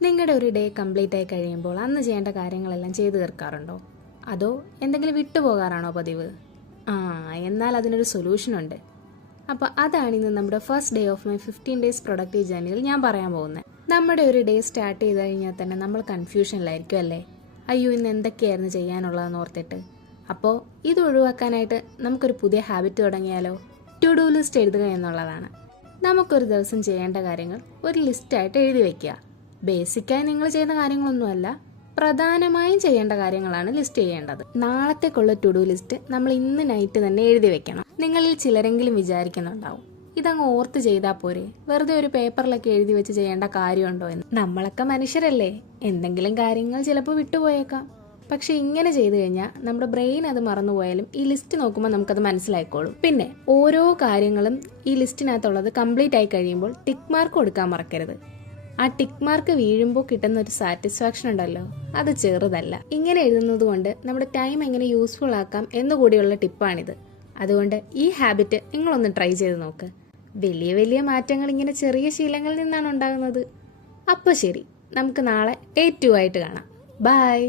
നിങ്ങളുടെ ഒരു day complete ആയി കഴിയുമ്പോൾ അന്ന് ചെയ്യേണ്ട കാര്യങ്ങളെല്ലാം ചെയ്തു തീർക്കാറുണ്ടോ? അതോ എന്തെങ്കിലും വിട്ടുപോകാറാണോ പതിവ്? ആ, എന്നാൽ അതിനൊരു സൊല്യൂഷൻ ഉണ്ട്. അപ്പോൾ അതാണ് ഇന്ന് നമ്മുടെ first day of my 15 days productive ജേർണിയിൽ ഞാൻ പറയാൻ പോകുന്നത്. നമ്മുടെ ഒരു ഡേ സ്റ്റാർട്ട് ചെയ്ത് കഴിഞ്ഞാൽ തന്നെ നമ്മൾ കൺഫ്യൂഷനിലായിരിക്കും അല്ലേ? അയ്യോ, ഇന്ന് എന്തൊക്കെയായിരുന്നു ചെയ്യാനുള്ളതെന്ന് ഓർത്തിട്ട്. അപ്പോൾ ഇത് ഒഴിവാക്കാനായിട്ട് നമുക്കൊരു പുതിയ ഹാബിറ്റ് തുടങ്ങിയാലോ? ടു ഡു ലിസ്റ്റ് എഴുതുക എന്നുള്ളതാണ്. നമുക്കൊരു ദിവസം ചെയ്യേണ്ട കാര്യങ്ങൾ ഒരു ലിസ്റ്റായിട്ട് എഴുതി വയ്ക്കുക. ബേസിക്കായി നിങ്ങൾ ചെയ്യുന്ന കാര്യങ്ങളൊന്നുമല്ല, പ്രധാനമായും ചെയ്യേണ്ട കാര്യങ്ങളാണ് ലിസ്റ്റ് ചെയ്യേണ്ടത്. നാളത്തേക്കുള്ള ടു ഡു ലിസ്റ്റ് നമ്മൾ ഇന്ന് നൈറ്റ് തന്നെ എഴുതി വെക്കണം. നിങ്ങളിൽ ചിലരെങ്കിലും വിചാരിക്കുന്നുണ്ടാവും, ഇതങ്ങ് ഓർത്ത് ചെയ്താൽ പോരെ, വെറുതെ ഒരു പേപ്പറിലൊക്കെ എഴുതി വെച്ച് ചെയ്യേണ്ട കാര്യമുണ്ടോ എന്ന്. നമ്മളൊക്കെ മനുഷ്യരല്ലേ, എന്തെങ്കിലും കാര്യങ്ങൾ ചിലപ്പോൾ വിട്ടുപോയേക്കാം. പക്ഷെ ഇങ്ങനെ ചെയ്തു കഴിഞ്ഞാൽ നമ്മുടെ ബ്രെയിൻ അത് മറന്നുപോയാലും ഈ ലിസ്റ്റ് നോക്കുമ്പോൾ നമുക്കത് മനസ്സിലായിക്കോളും. പിന്നെ ഓരോ കാര്യങ്ങളും ഈ ലിസ്റ്റിനകത്തുള്ളത് കംപ്ലീറ്റ് ആയി കഴിയുമ്പോൾ ടിക്ക് മാർക്ക് കൊടുക്കാൻ മറക്കരുത്. ആ ടിക്ക് മാർക്ക് വീഴുമ്പോൾ കിട്ടുന്ന ഒരു സാറ്റിസ്ഫാക്ഷൻ ഉണ്ടല്ലോ, അത് ചെറുതല്ല. ഇങ്ങനെ എഴുതുന്നത് കൊണ്ട് നമ്മുടെ ടൈം എങ്ങനെ യൂസ്ഫുൾ ആക്കാം എന്നുകൂടിയുള്ള ടിപ്പാണിത്. അതുകൊണ്ട് ഈ ഹാബിറ്റ് നിങ്ങളൊന്ന് ട്രൈ ചെയ്ത് നോക്ക്. വലിയ വലിയ മാറ്റങ്ങൾ ഇങ്ങനെ ചെറിയ ശീലങ്ങളിൽ നിന്നാണ് ഉണ്ടാകുന്നത്. അപ്പോൾ ശരി, നമുക്ക് നാളെ ഡേ 2 ആയിട്ട് കാണാം. ബൈ.